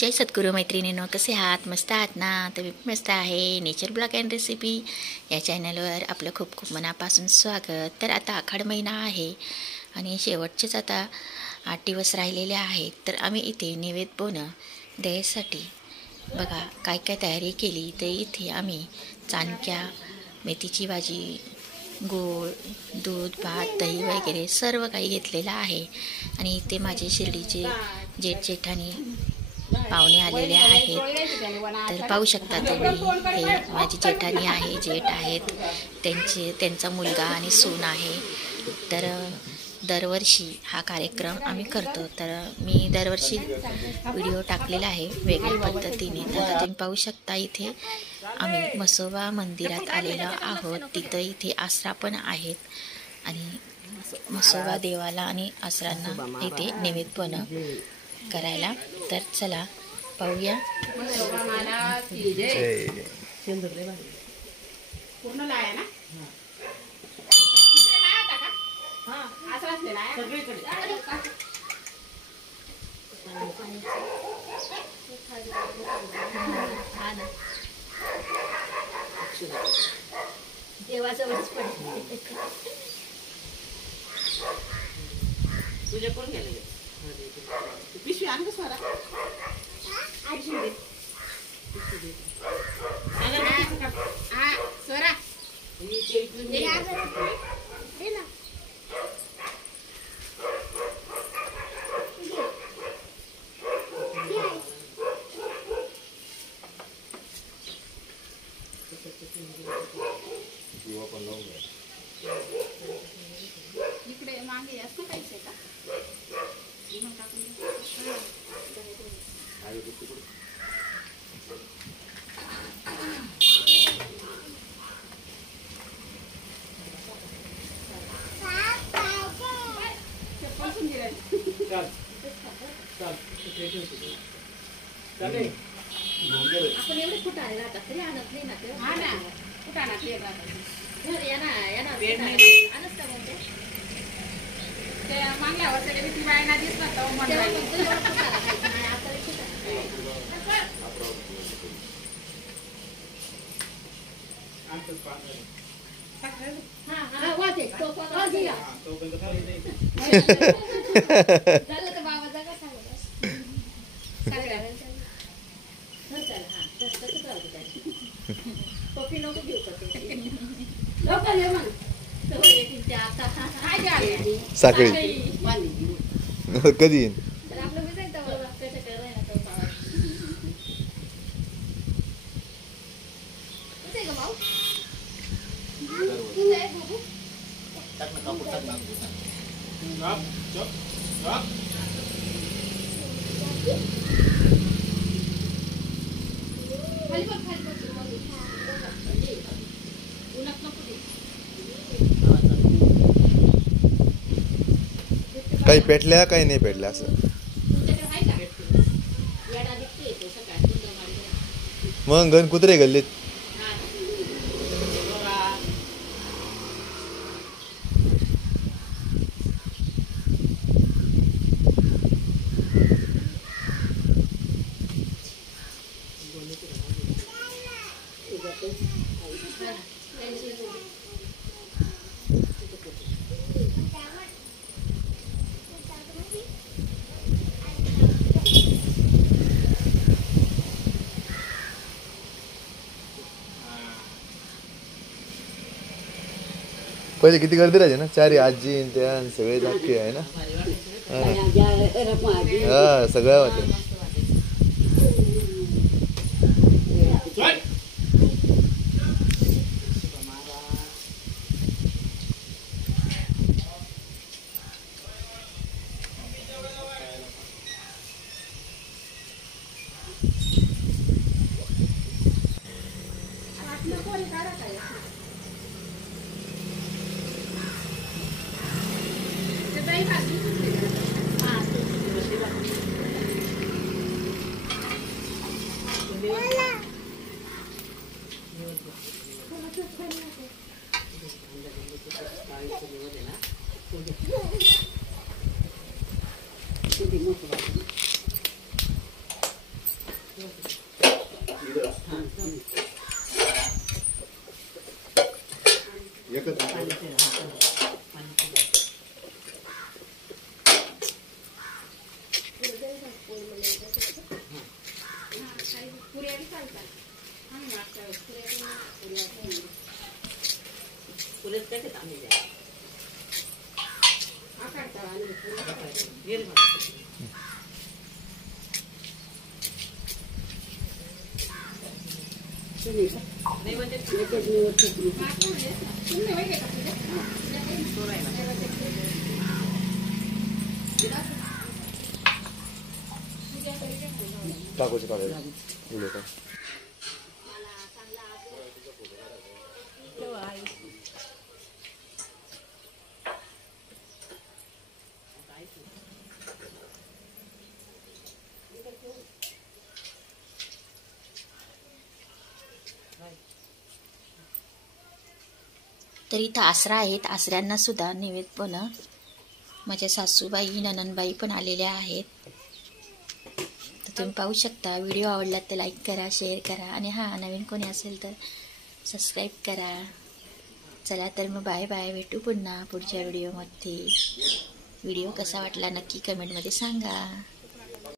जय सद्गुरू मैत्रिणींनो, कसे आहात? मस्त आहात ना? तर मी मस्त आहे. नेचर ब्लॉग अँड रेसिपी या चॅनलवर आपलं खूप खूप मनापासून स्वागत. तर आता आखाड महिना आहे आणि शेवटचेच आता 8 दिवस राहिलेले आहेत. तर आम्ही इथे नैवेद्य द्यायसाठी बघा काय काय तयारी केली. तर इथे आम्ही चाणक्या, मेथीची भाजी, गोड, दूध, भात, दही वगैरे सर्व काही घेतलेलं आहे. आणि इथे माझे शिर्डीचे जेठाणी पाहुणे आलेले आहेत. तर पाहू शकता तुम्ही, हे माझी जेठाणी आहे, जेठ आहेत, त्यांचा मुलगा आणि सून आहे. तर दरवर्षी हा कार्यक्रम आम्ही करतो. तर मी दरवर्षी व्हिडिओ टाकलेला आहे वेगळ्या पद्धतीने. तर आता तुम्ही पाहू शकता इथे आम्ही म्हसोबा मंदिरात आलेलो आहोत. तिथं इथे आसरा पण आहेत आणि म्हसोबा देवाला आणि आसरांना इथे नैवेद्य करायला. तर चला पाहूया. पूर्ण लाया ना असं असलेला आहे सगळीकडे. देवाचं तुझ्या कोण गेले पिशवी आण स्वरा स्वरा इकडे मागे असं काहीच आहे का? आपण एवढे फुटाणे राहतात तरी आणत नाही ना ते. हा ना फुटाणा ते मागल्या वर्षाला मी ती बायना दिसला कॉफी नको घेऊ साखळी कधी काही पेटल्या काही नाही पेटल्या असं. मग गण कुत्रे गल्लीत. पहिले किती गर्दी राहायची ना. चारी आजी त्या सगळे धाकटे आहे ना. हा सगळ्या होते. पुऱ्या बी चालतात. आम्ही मागच्या वेळेस पुऱ्या त्याच्यात आम्ही द्या आकारता आणि नाही म्हणजे टाकूचे काढायला व्हिडिओ का तर इथं आसरा आहेत. आसऱ्यांना सुद्धा नैवेद्य पण माझ्या सासूबाई ननंदबाई पण आलेल्या आहेत. तर तुम्ही पाहू शकता. व्हिडिओ आवडला तर लाईक करा, शेअर करा आणि हां नवीन कोणी असेल तर सबस्क्राईब करा. चला तर मग बाय बाय. भेटू पुन्हा पुढच्या व्हिडिओमध्ये. व्हिडिओ कसा वाटला नक्की कमेंटमध्ये सांगा.